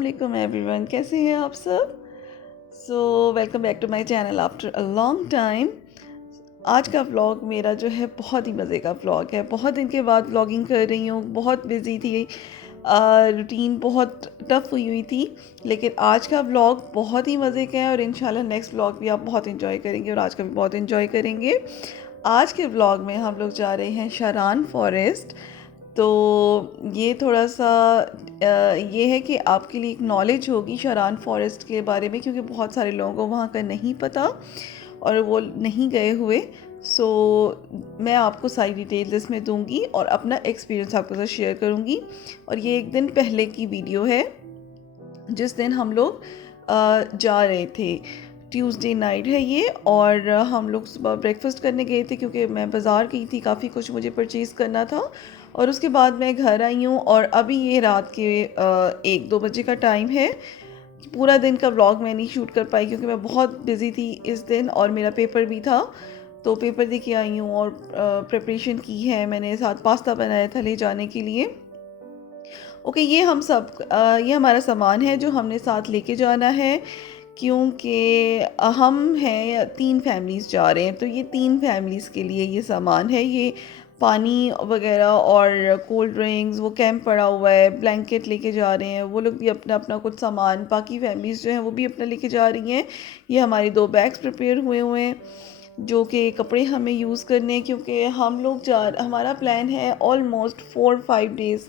अस्सलाम एवरीवन, कैसे हैं आप सब। Welcome back to my channel after a long time. आज का व्लॉग मेरा जो है बहुत ही मज़े का व्लॉग है। बहुत दिन के बाद व्लॉगिंग कर रही हूँ, बहुत बिजी थी, रूटीन बहुत टफ हुई थी, लेकिन आज का व्लॉग बहुत ही मज़े का है और इंशाल्लाह नेक्स्ट व्लॉग भी आप बहुत इंजॉय करेंगे और आज का भी बहुत इंजॉय करेंगे। आज के व्लॉग में हम लोग जा रहे हैं शारान फॉरेस्ट। तो ये थोड़ा सा ये है कि आपके लिए एक नॉलेज होगी शारान फॉरेस्ट के बारे में, क्योंकि बहुत सारे लोगों को वहाँ का नहीं पता और वो नहीं गए हुए। मैं आपको सारी डिटेल्स इसमें दूंगी और अपना एक्सपीरियंस आपके साथ शेयर करूंगी। और ये एक दिन पहले की वीडियो है जिस दिन हम लोग जा रहे थे। ट्यूसडे नाइट है ये, और हम लोग सुबह ब्रेकफास्ट करने गए थे क्योंकि मैं बाज़ार गई थी, काफ़ी कुछ मुझे परचेज़ करना था। और उसके बाद मैं घर आई हूँ और अभी ये रात के 1-2 बजे का टाइम है। पूरा दिन का व्लॉग मैं नहीं शूट कर पाई क्योंकि मैं बहुत बिज़ी थी इस दिन और मेरा पेपर भी था। तो पेपर दे के आई हूँ और प्रिपरेशन की है मैंने, साथ पास्ता बनाया था ले जाने के लिए। ओके, ये ये हमारा सामान है जो हमने साथ लेके जाना है, क्योंकि हम हैं 3 फैमिलीज़ जा रहे हैं। तो ये 3 फैमिलीज़ के लिए ये सामान है। ये पानी वगैरह और कोल्ड ड्रिंक्स, वो कैंप पड़ा हुआ है, ब्लैंकेट लेके जा रहे हैं वो लोग भी अपना अपना कुछ सामान। बाकी फैमिलीज़ जो हैं वो भी अपना लेके जा रही हैं। ये हमारे 2 बैग्स प्रिपेयर हुए हैं जो कि कपड़े हमें यूज़ करने हैं, क्योंकि हमारा प्लान है ऑलमोस्ट 4-5 डेज़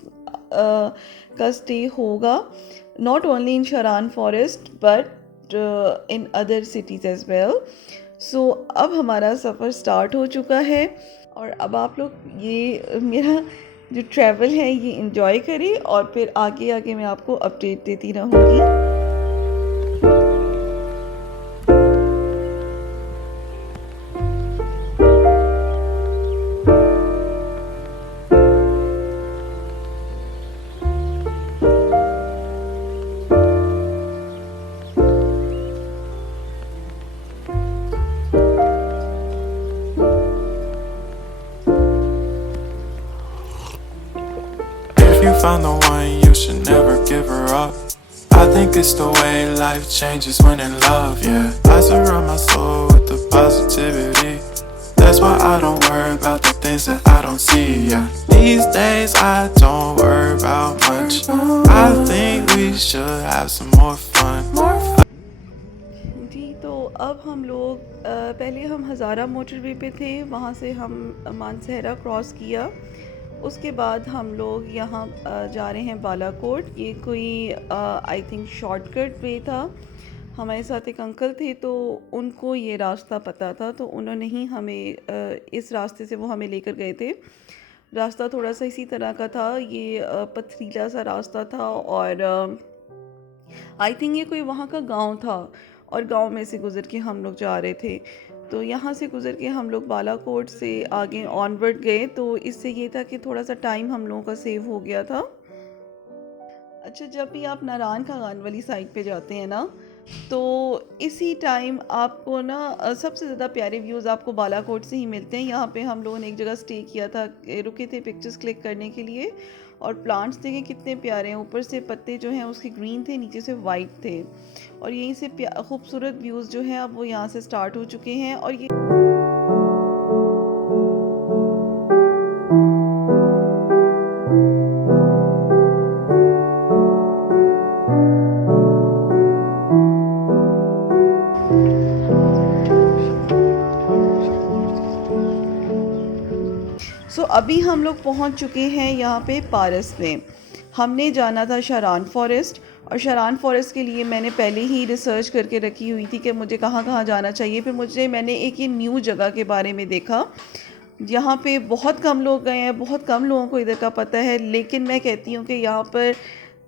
का स्टे होगा, not only in Sharan forest but in other cities as well. अब हमारा सफ़र स्टार्ट हो चुका है और अब आप लोग ये मेरा जो ट्रैवल है ये इंजॉय करें और फिर आगे आगे मैं आपको अपडेट देती रहूँगी। If you found the one, you should never give her up. I think it's the way life changes when in love, yeah. I surround my soul with the positivity. That's why I don't worry about the things that I don't see, yeah. These days I don't worry about much. I think we should have some more fun. जी, तो अब हम लोग पहले हम हज़ारा motorway पे थे, वहाँ से हम मानसहरा क्रॉस किया। उसके बाद हम लोग यहाँ जा रहे हैं बालाकोट। ये कोई आई थिंक शॉर्टकट वे था। हमारे साथ एक अंकल थे तो उनको ये रास्ता पता था, तो उन्होंने ही हमें इस रास्ते से वो हमें लेकर गए थे। रास्ता थोड़ा सा इसी तरह का था, ये पथरीला सा रास्ता था और आई थिंक ये कोई वहाँ का गांव था और गांव में से गुज़र के हम लोग जा रहे थे। तो यहाँ से गुज़र के हम लोग बालाकोट से आगे ऑनवर्ड गए, तो इससे ये था कि थोड़ा सा टाइम हम लोगों का सेव हो गया था। अच्छा, जब भी आप नारायण खान वाली साइड पे जाते हैं ना, तो इसी टाइम आपको ना सबसे ज़्यादा प्यारे व्यूज़ आपको बालाकोट से ही मिलते हैं। यहाँ पे हम लोगों ने एक जगह स्टे किया था, रुके थे पिक्चर्स क्लिक करने के लिए। और प्लांट्स देखें कितने प्यारे हैं, ऊपर से पत्ते जो हैं उसके ग्रीन थे, नीचे से वाइट थे। और यहीं से खूबसूरत व्यूज़ जो हैं अब वो यहाँ से स्टार्ट हो चुके हैं। और ये अभी हम लोग पहुँच चुके हैं यहाँ पे पारस में। हमने जाना था शारान फॉरेस्ट, और शारान फॉरेस्ट के लिए मैंने पहले ही रिसर्च करके रखी हुई थी कि मुझे कहाँ कहाँ जाना चाहिए। फिर मैंने एक ये न्यू जगह के बारे में देखा, यहाँ पे बहुत कम लोग गए हैं, बहुत कम लोगों को इधर का पता है। लेकिन मैं कहती हूँ कि यहाँ पर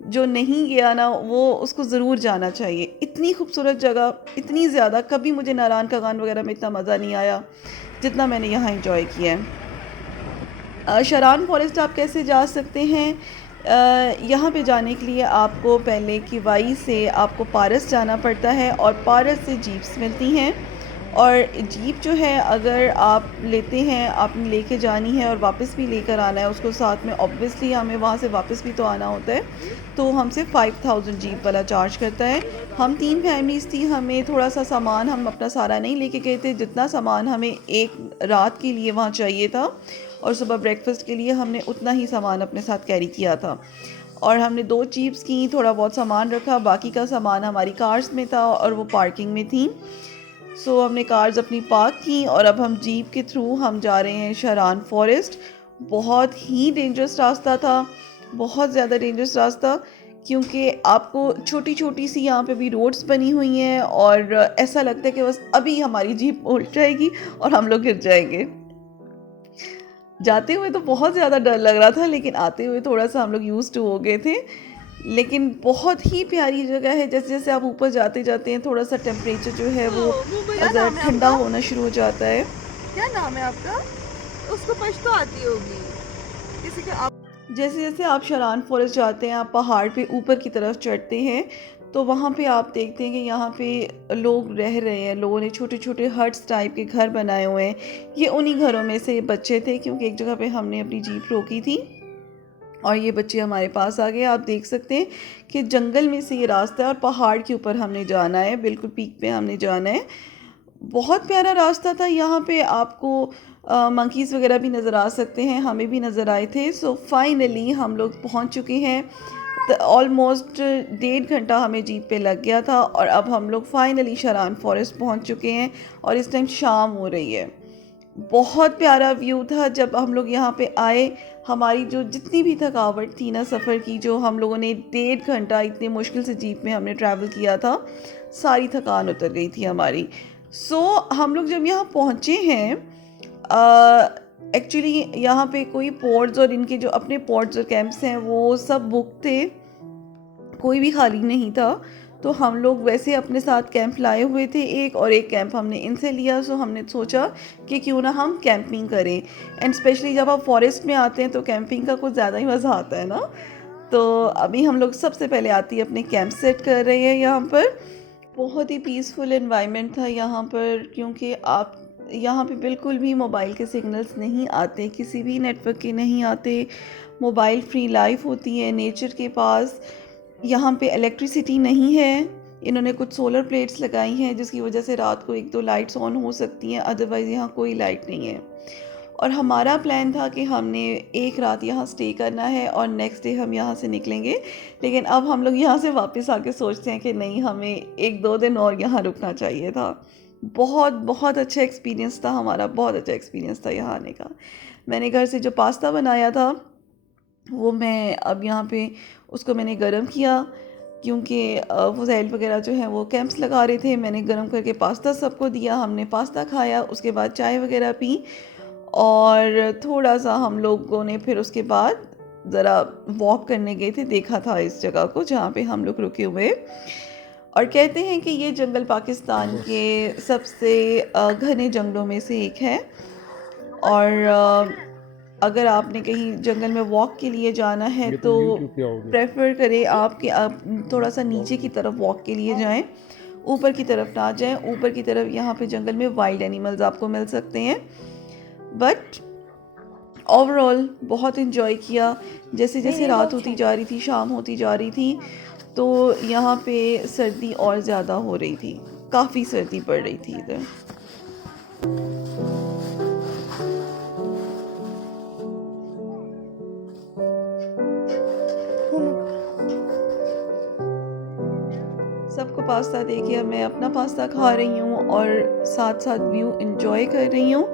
जो नहीं गया ना वो उसको ज़रूर जाना चाहिए। इतनी खूबसूरत जगह, इतनी ज़्यादा कभी मुझे नारायण खान वगैरह में इतना मज़ा नहीं आया जितना मैंने यहाँ इंजॉय किया है। शारान फॉरेस्ट आप कैसे जा सकते हैं? यहाँ पे जाने के लिए आपको पहले किवाई से आपको पारस जाना पड़ता है और पारस से जीप्स मिलती हैं और जीप जो है अगर आप लेते हैं, आपने लेके जानी है और वापस भी लेकर आना है उसको साथ में, ऑब्वियसली हमें वहाँ से वापस भी तो आना होता है, तो हमसे 5000 जीप वाला चार्ज करता है। हम 3 फैमिलीज़ थी, हमें थोड़ा सा सामान हम अपना सारा नहीं लेके गए थे, जितना सामान हमें एक रात के लिए वहाँ चाहिए था और सुबह ब्रेकफास्ट के लिए हमने उतना ही सामान अपने साथ कैरी किया था। और हमने 2 जीप्स की, थोड़ा बहुत सामान रखा, बाकी का सामान हमारी कार्स में था और वो पार्किंग में थी। सो हमने कार्स अपनी पार्क की और अब हम जीप के थ्रू हम जा रहे हैं शरान फॉरेस्ट। बहुत ही डेंजरस रास्ता था, बहुत ज़्यादा डेंजरस रास्ता, क्योंकि आपको छोटी छोटी सी यहाँ पे भी रोड्स बनी हुई हैं और ऐसा लगता है कि बस अभी हमारी जीप उल्ट जाएगी और हम लोग गिर जाएंगे। जाते हुए तो बहुत ज़्यादा डर लग रहा था, लेकिन आते हुए थोड़ा सा हम लोग यूज़ टू हो गए थे। लेकिन बहुत ही प्यारी जगह है। जैसे जैसे आप ऊपर जाते जाते हैं थोड़ा सा टेम्परेचर जो है वो ज़रा ठंडा होना शुरू हो जाता है। क्या नाम है आपका? उसको पश्तो आती होगी किसी के आप। जैसे जैसे आप शरान फॉरेस्ट जाते हैं, आप पहाड़ पे ऊपर की तरफ चढ़ते हैं, तो वहाँ पे आप देखते हैं कि यहाँ पे लोग रह रहे हैं। लोगों ने छोटे छोटे हट्स टाइप के घर बनाए हुए हैं। ये उन्हीं घरों में से बच्चे थे, क्योंकि एक जगह पे हमने अपनी जीप रोकी थी और ये बच्चे हमारे पास आ गए। आप देख सकते हैं कि जंगल में से ये रास्ता है और पहाड़ के ऊपर हमने जाना है, बिल्कुल पीक पे हमने जाना है। बहुत प्यारा रास्ता था। यहाँ पे आपको मंकीज़ वगैरह भी नज़र आ सकते हैं, हमें भी नज़र आए थे। सो फाइनली हम लोग पहुँच चुके हैं। ऑलमोस्ट 1.5 घंटा हमें जीप पे लग गया था और अब हम लोग फाइनली शरान फॉरेस्ट पहुँच चुके हैं और इस टाइम शाम हो रही है। बहुत प्यारा व्यू था जब हम लोग यहाँ पे आए। हमारी जो जितनी भी थकावट थी ना सफ़र की, जो हम लोगों ने 1.5 घंटा इतने मुश्किल से जीप में हमने ट्रैवल किया था, सारी थकान उतर गई थी हमारी। सो हम लोग जब यहाँ पहुँचे हैं, एक्चुअली यहाँ पे कोई पोर्ट्स और इनके जो अपने पोर्ट्स और कैंप्स हैं वो सब बुक थे, कोई भी खाली नहीं था। तो हम लोग वैसे अपने साथ कैंप लाए हुए थे एक, और एक कैंप हमने इनसे लिया। सो हमने सोचा कि क्यों ना हम कैंपिंग करें, एंड स्पेशली जब आप फॉरेस्ट में आते हैं तो कैंपिंग का कुछ ज़्यादा ही मज़ा आता है ना। तो अभी हम लोग सबसे पहले आती है अपने कैंप सेट कर रहे हैं यहाँ पर। बहुत ही पीसफुल एनवायरनमेंट था यहाँ पर, क्योंकि आप यहाँ पे बिल्कुल भी मोबाइल के सिग्नल्स नहीं आते, किसी भी नेटवर्क के नहीं आते। मोबाइल फ्री लाइफ होती है नेचर के पास। यहाँ पे इलेक्ट्रिसिटी नहीं है, इन्होंने कुछ सोलर प्लेट्स लगाई हैं जिसकी वजह से रात को 1-2 लाइट्स ऑन हो सकती हैं, अदरवाइज़ यहाँ कोई लाइट नहीं है। और हमारा प्लान था कि हमने एक रात यहाँ स्टे करना है और नेक्स्ट डे हम यहाँ से निकलेंगे, लेकिन अब हम लोग यहाँ से वापस आके सोचते हैं कि नहीं, हमें 1-2 दिन और यहाँ रुकना चाहिए था। बहुत बहुत अच्छा एक्सपीरियंस था हमारा, बहुत अच्छा एक्सपीरियंस था यहाँ आने का। मैंने घर से जो पास्ता बनाया था वो मैं अब यहाँ पे उसको मैंने गरम किया, क्योंकि फुज़ैल वगैरह जो हैं वो कैंप्स लगा रहे थे। मैंने गरम करके पास्ता सबको दिया, हमने पास्ता खाया, उसके बाद चाय वगैरह पी और थोड़ा सा हम लोगों ने फिर उसके बाद ज़रा वॉक करने गए थे। देखा था इस जगह को जहाँ पे हम लोग रुके हुए, और कहते हैं कि ये जंगल पाकिस्तान के सबसे घने जंगलों में से एक है। और अगर आपने कहीं जंगल में वॉक के लिए जाना है तो प्रेफर करें आप कि आप थोड़ा सा नीचे की तरफ वॉक के लिए जाएं, ऊपर की तरफ ना जाएं। ऊपर की तरफ यहाँ पे जंगल में वाइल्ड एनिमल्स आपको मिल सकते हैं। बट ओवरऑल बहुत इन्जॉय किया। जैसे जैसे रात होती जा रही थी, शाम होती जा रही थी, तो यहाँ पे सर्दी और ज़्यादा हो रही थी, काफ़ी सर्दी पड़ रही थी इधर। सबको पास्ता देके अब मैं अपना पास्ता खा रही हूँ और साथ साथ व्यू एंजॉय कर रही हूँ।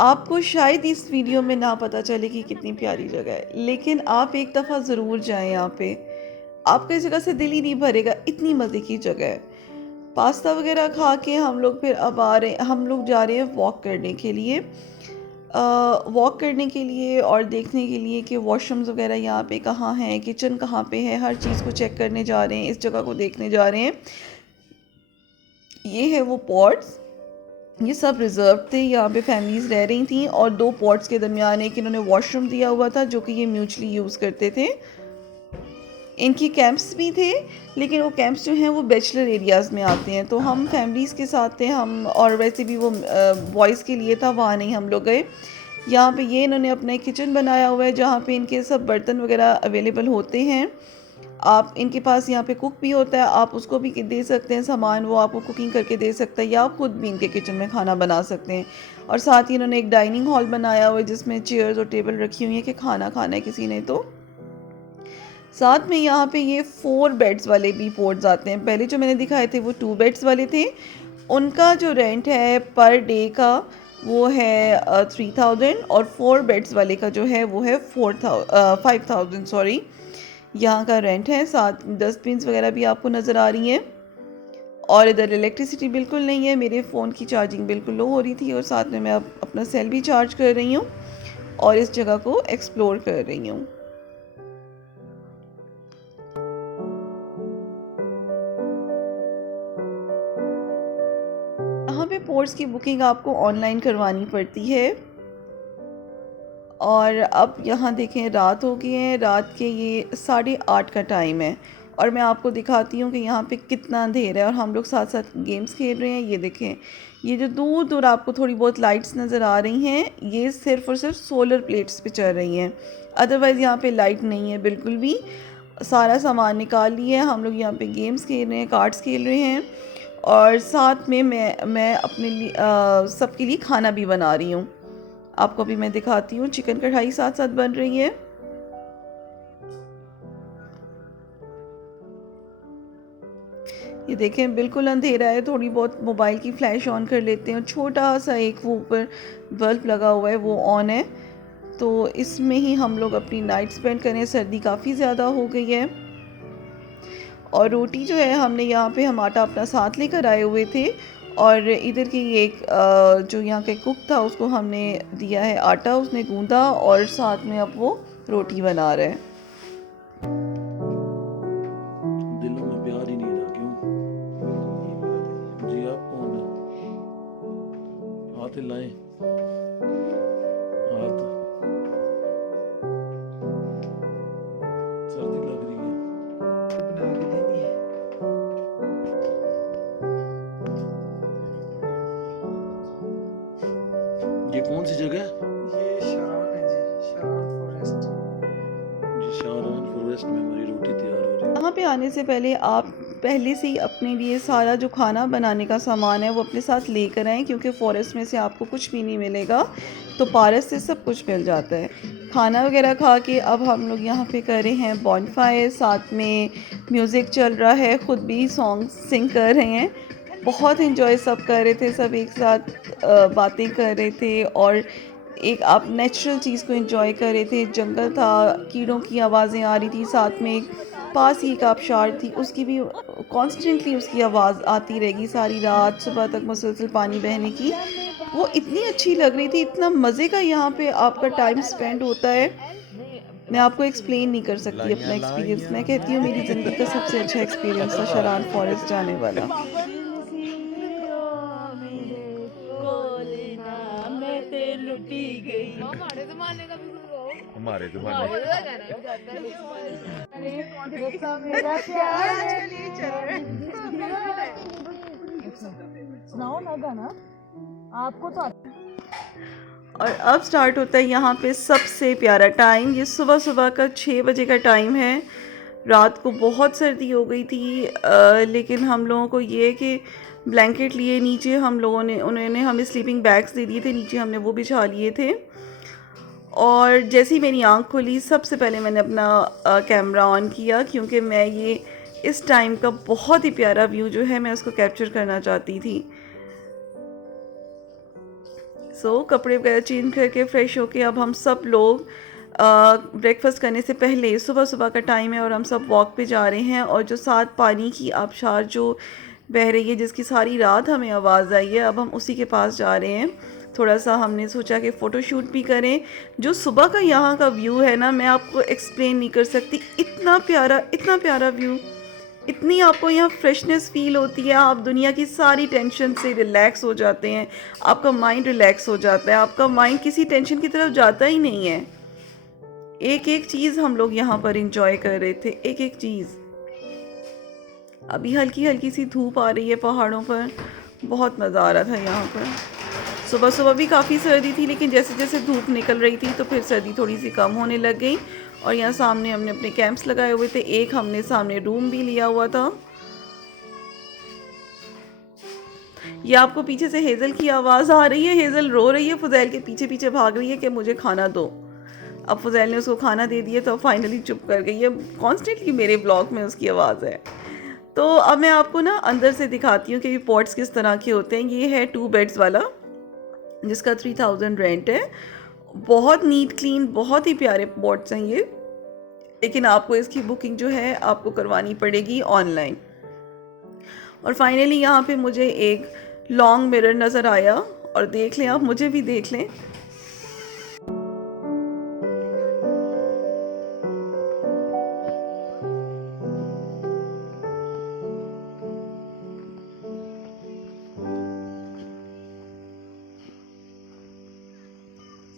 आपको शायद इस वीडियो में ना पता चले कि कितनी प्यारी जगह है, लेकिन आप एक दफ़ा ज़रूर जाएं यहाँ पे, आपका इस जगह से दिल ही नहीं भरेगा, इतनी मज़े की जगह है। पास्ता वगैरह खा के हम लोग फिर अब हम लोग जा रहे हैं वॉक करने के लिए। वॉक करने के लिए और देखने के लिए कि वॉशरूम्स वगैरह यहाँ पे कहाँ हैं, किचन कहाँ पे है, हर चीज़ को चेक करने जा रहे हैं, इस जगह को देखने जा रहे हैं। ये है वो पॉट्स, ये सब रिजर्व थे, यहाँ पे फैमिलीज़ रह रही थी और 2 पॉट्स के दरमियान एक इन्होंने वॉशरूम दिया हुआ था जो कि ये म्यूचुअली यूज़ करते थे। इनकी कैंप्स भी थे, लेकिन वो कैंप्स जो हैं वो बैचलर एरियाज़ में आते हैं। तो हम फैमिलीज़ के साथ थे हम, और वैसे भी वो बॉयज़ के लिए था, वहाँ नहीं हम लोग गए। यहाँ पे ये इन्होंने अपना एक किचन बनाया हुआ है जहाँ पे इनके सब बर्तन वगैरह अवेलेबल होते हैं। आप इनके पास यहाँ पे कुक भी होता है, आप उसको भी दे सकते हैं सामान, वो आपको कुकिंग करके दे सकता है, या आप खुद भी इनके किचन में खाना बना सकते हैं। और साथ ही इन्होंने एक डाइनिंग हॉल बनाया हुआ है जिसमें चेयर्स और टेबल रखी हुई है कि खाना खाना है किसी ने तो। साथ में यहाँ पे ये 4 बेड्स वाले भी पोर्ट्स आते हैं। पहले जो मैंने दिखाए थे वो 2 बेड्स वाले थे। उनका जो रेंट है पर डे का वो है 3000, और 4 बेड्स वाले का जो है वो है 5000 सॉरी, यहाँ का रेंट है। साथ डस्टबिन्स वगैरह भी आपको नज़र आ रही हैं। और इधर इलेक्ट्रिसिटी बिल्कुल नहीं है, मेरे फ़ोन की चार्जिंग बिल्कुल लो हो रही थी, और साथ में मैं अब अपना सेल भी चार्ज कर रही हूँ और इस जगह को एक्सप्लोर कर रही हूँ। यहाँ पे पोर्ट्स की बुकिंग आपको ऑनलाइन करवानी पड़ती है। और अब यहाँ देखें रात हो गई है, रात के ये 8:30 का टाइम है, और मैं आपको दिखाती हूँ कि यहाँ पे कितना अंधेरा है, और हम लोग साथ साथ गेम्स खेल रहे हैं। ये देखें, ये जो दूर दूर आपको थोड़ी बहुत लाइट्स नज़र आ रही हैं, ये सिर्फ़ और सिर्फ सोलर प्लेट्स पे चल रही हैं, अदरवाइज़ यहाँ पे लाइट नहीं है बिल्कुल भी। सारा सामान निकाल लिया है, हम लोग यहाँ पे गेम्स खेल रहे हैं, कार्ड्स खेल रहे हैं, और साथ में मैं अपने लिए सबके लिए खाना भी बना रही हूँ। आपको भी मैं दिखाती हूँ, चिकन कढ़ाई साथ साथ बन रही है। ये देखें बिल्कुल अंधेरा है, थोड़ी बहुत मोबाइल की फ्लैश ऑन कर लेते हैं, छोटा सा एक वो ऊपर बल्ब लगा हुआ है वो ऑन है, तो इसमें ही हम लोग अपनी नाइट स्पेंड करें। सर्दी काफ़ी ज़्यादा हो गई है। और रोटी जो है हमने यहाँ पे हम आटा अपना साथ लेकर आए हुए थे, और इधर की एक जो यहाँ का कुक था उसको हमने दिया है आटा, उसने गूंदा और साथ में अब वो रोटी बना रहे हैं। दिलों में प्यार ही नहीं रहा, क्यों जी? आप कौन है? हाथ हिलाएं, हाथ। सर्दी लग रही है। ये कौन सी जगह है? ये शारान है जी, शारान फॉरेस्ट। जी, शारान फॉरेस्ट में हमारी रोटी तैयार हो रही है। यहाँ पे आने से पहले आप पहले से ही अपने लिए सारा जो खाना बनाने का सामान है वो अपने साथ लेकर आएँ, क्योंकि फ़ॉरेस्ट में से आपको कुछ भी नहीं मिलेगा, तो पारस से सब कुछ मिल जाता है। खाना वगैरह खा के अब हम लोग यहाँ पे कर रहे हैं बॉनफायर, साथ में म्यूज़िक चल रहा है, ख़ुद भी सॉन्ग सिंग कर रहे हैं। बहुत इन्जॉय सब कर रहे थे, सब एक साथ बातें कर रहे थे, और एक आप नेचुरल चीज़ को एंजॉय कर रहे थे। जंगल था, कीड़ों की आवाज़ें आ रही थी, साथ में पास ही एक आबशार थी, उसकी भी कॉन्स्टेंटली उसकी आवाज़ आती रहेगी सारी रात, सुबह तक मुसलसल पानी बहने की। वो इतनी अच्छी लग रही थी, इतना मज़े का यहाँ पे आपका टाइम स्पेंड होता है, मैं आपको एक्सप्लेन नहीं कर सकती अपना एक्सपीरियंस। मैं कहती हूँ मेरी ज़िंदगी का सबसे अच्छा एक्सपीरियंस था शारान फॉरेस्ट जाने वाला। हमारे ज़माने सुनाओ ना गाना, आपको तो और अब स्टार्ट होता है यहाँ पे सबसे प्यारा टाइम। ये सुबह सुबह का 6 बजे का टाइम है। रात को बहुत सर्दी हो गई थी, लेकिन हम लोगों को ये है कि ब्लैंकेट लिए नीचे हम लोगों ने, उन्होंने हमें स्लीपिंग बैग्स दे दिए थे, नीचे हमने वो बिछा लिए थे। और जैसे ही मेरी आँख खुली, सबसे पहले मैंने अपना कैमरा ऑन किया, क्योंकि मैं ये इस टाइम का बहुत ही प्यारा व्यू जो है मैं उसको कैप्चर करना चाहती थी। कपड़े वगैरह चेंज करके फ़्रेश होके अब हम सब लोग ब्रेकफास्ट करने से पहले, सुबह सुबह का टाइम है और हम सब वॉक पे जा रहे हैं, और जो साथ पानी की आबशार जो बह रही है, जिसकी सारी रात हमें आवाज़ आई है, अब हम उसी के पास जा रहे हैं। थोड़ा सा हमने सोचा कि फ़ोटोशूट भी करें। जो सुबह का यहाँ का व्यू है ना, मैं आपको एक्सप्लेन नहीं कर सकती, इतना प्यारा व्यू, इतनी आपको यहाँ फ्रेशनेस फील होती है। आप दुनिया की सारी टेंशन से रिलैक्स हो जाते हैं, आपका माइंड रिलैक्स हो जाता है, आपका माइंड किसी टेंशन की तरफ जाता ही नहीं है। एक एक चीज़ हम लोग यहाँ पर इंजॉय कर रहे थे, एक एक चीज़। अभी हल्की हल्की सी धूप आ रही है पहाड़ों पर, बहुत मज़ा आ रहा था यहाँ पर। सुबह सुबह भी काफ़ी सर्दी थी, लेकिन जैसे जैसे धूप निकल रही थी तो फिर सर्दी थोड़ी सी कम होने लग गई। और यहाँ सामने हमने अपने कैंप्स लगाए हुए थे, एक हमने सामने रूम भी लिया हुआ था। ये आपको पीछे से हेज़ल की आवाज़ आ रही है, हेज़ल रो रही है, फुज़ैल के पीछे पीछे भाग रही है कि मुझे खाना दो। अब फुज़ैल ने उसको खाना दे दिया तो फाइनली चुप कर गई है। कॉन्स्टेंटली मेरे ब्लॉग में उसकी आवाज़ है। तो अब मैं आपको ना अंदर से दिखाती हूँ कि पॉट्स किस तरह के होते हैं। ये है 2 बेड्स वाला, जिसका 3000 रेंट है। बहुत नीट क्लीन, बहुत ही प्यारे पॉट्स हैं ये, लेकिन आपको इसकी बुकिंग जो है आपको करवानी पड़ेगी ऑनलाइन। और फाइनली यहाँ पे मुझे एक लॉन्ग मिरर नज़र आया, और देख लें आप, मुझे भी देख लें।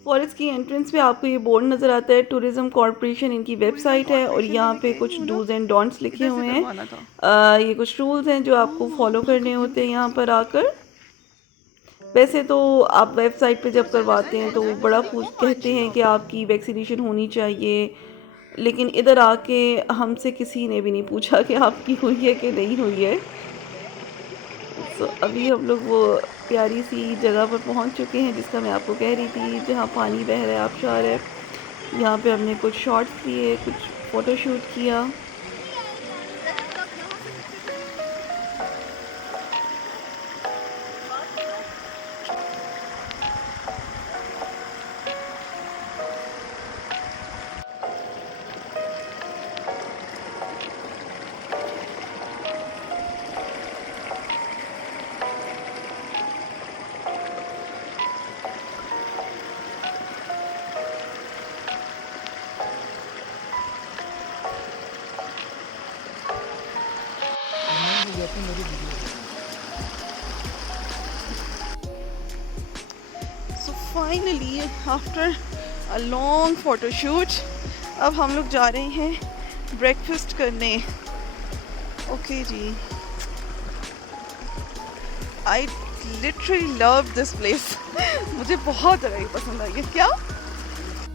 फॉरेस्ट की एंट्रेंस पे आपको ये बोर्ड नज़र आता है, टूरिज़्म कॉरपोरेशन इनकी वेबसाइट है, और यहाँ पे कुछ डूज एंड डोंट्स लिखे हुए हैं। ये कुछ रूल्स हैं जो आपको फॉलो करने होते हैं यहाँ पर आकर। वैसे तो आप वेबसाइट पे जब करवाते हैं तो वो बड़ा कहते हैं कि आपकी वैक्सीनेशन होनी चाहिए, लेकिन इधर आके हमसे किसी ने भी नहीं पूछा कि आपकी हुई है कि नहीं हुई है। तो अभी हम लोग वो प्यारी सी जगह पर पहुंच चुके हैं जिसका मैं आपको कह रही थी, जहां पानी बह रहा है, आबशार है। यहाँ पे हमने कुछ शॉट्स लिए, कुछ फ़ोटो शूट किया। So finally after a long photo shoot अब हम लोग जा रहे हैं ब्रेकफास्ट करने। ओके जी, I literally love this place. मुझे बहुत ज़्यादा ये पसंद आई है। क्या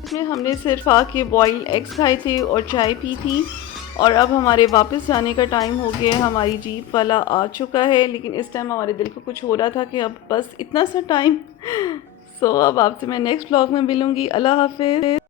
इसमें हमने सिर्फ आके बॉइल्ड एग्स खाए थे और चाय पी थी, और अब हमारे वापस जाने का टाइम हो गया है। हमारी जीप वाला आ चुका है, लेकिन इस टाइम हमारे दिल को कुछ हो रहा था कि अब बस इतना सा टाइम। सो अब आपसे मैं नेक्स्ट व्लॉग में मिलूँगी। अल्लाह हाफिज़।